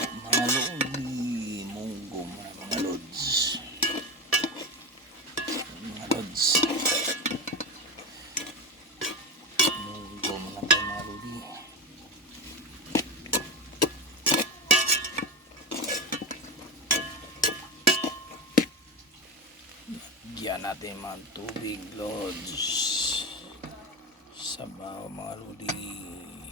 mga logi munggo mga lods mga lods munggo mga tayo mga logi lagyan natin mga tubig lods. Sa mga mga lods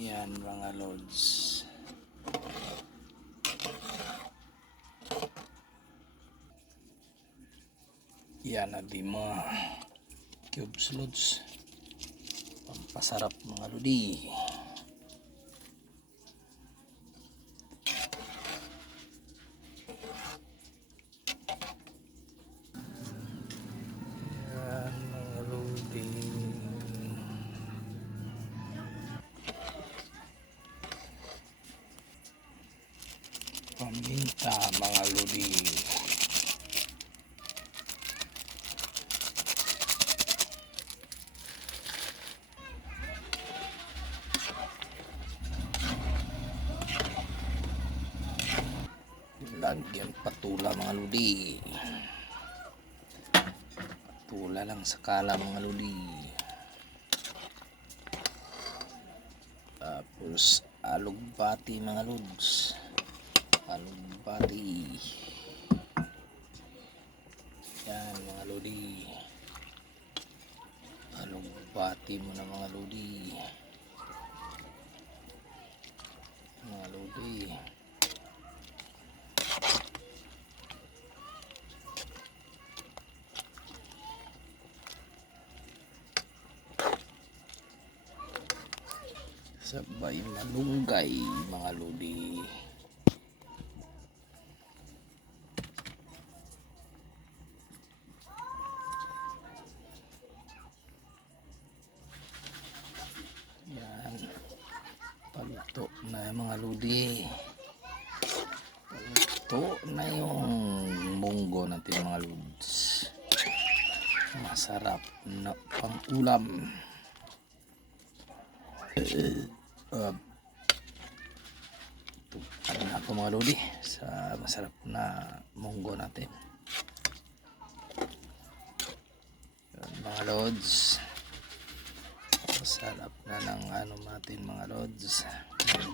Yan mga Lods. Yan na di mga cubes Lods. Pampasarap mga lodi. Paminta mga lodi. Lagyan patula mga lodi. Patula lang sa kala mga lodi. Tapos alugbati mga lods. Alugbati. Yan mga lodi. Alugbati mo na mga lodi. Mga lodi. Sabay malunggay mga lodi. Mga lodi. Paluto na yung munggo natin mga lods. Masarap na pang ulam. Uh, ano na ako mga lodi sa masarap na munggo natin. Mga lods. Masarap na ng ano natin mga lods.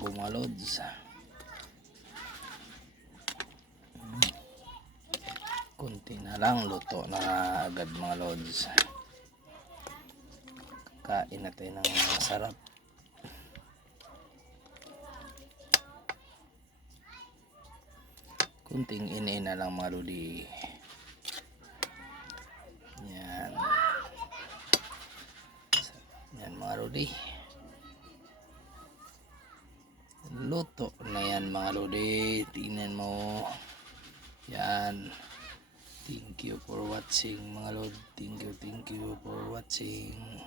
Munggo mga lods. Kunti na lang luto na agad mga lods. Kain natin ng masarap. kunting ini na lang mga lodi yan yan mga lodi luto na yan mga lodi. Tingnan mo. Yan. Thank you for watching mga lodi. Thank you thank you for watching